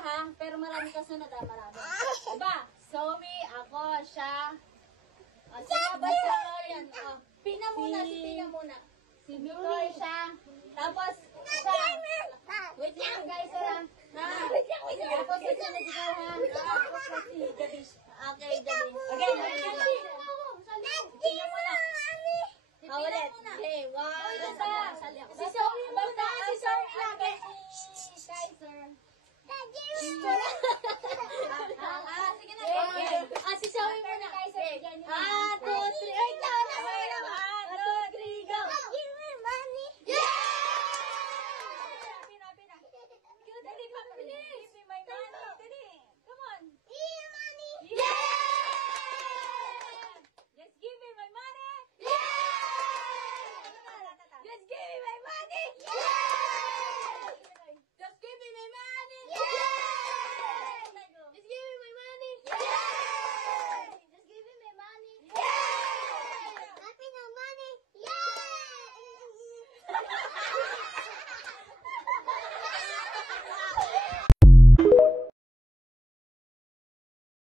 ha? Pero marami kasunod ha, marami. Diba? Zoe, ako, siya. Sino ba siya? Yan. Pina muna, si Pina muna. Si Mikoy, siya. Tapos, siya. Wait lang, guys, ha? Wait lang. Tapos, si Sunod ikaw, ha? Tapos, si Jabish. Okay, Jabish. Okay, Pina muna. Ulit. Okay, one. Si Zoe muna. Si Zoe lagi. Si Kaiser.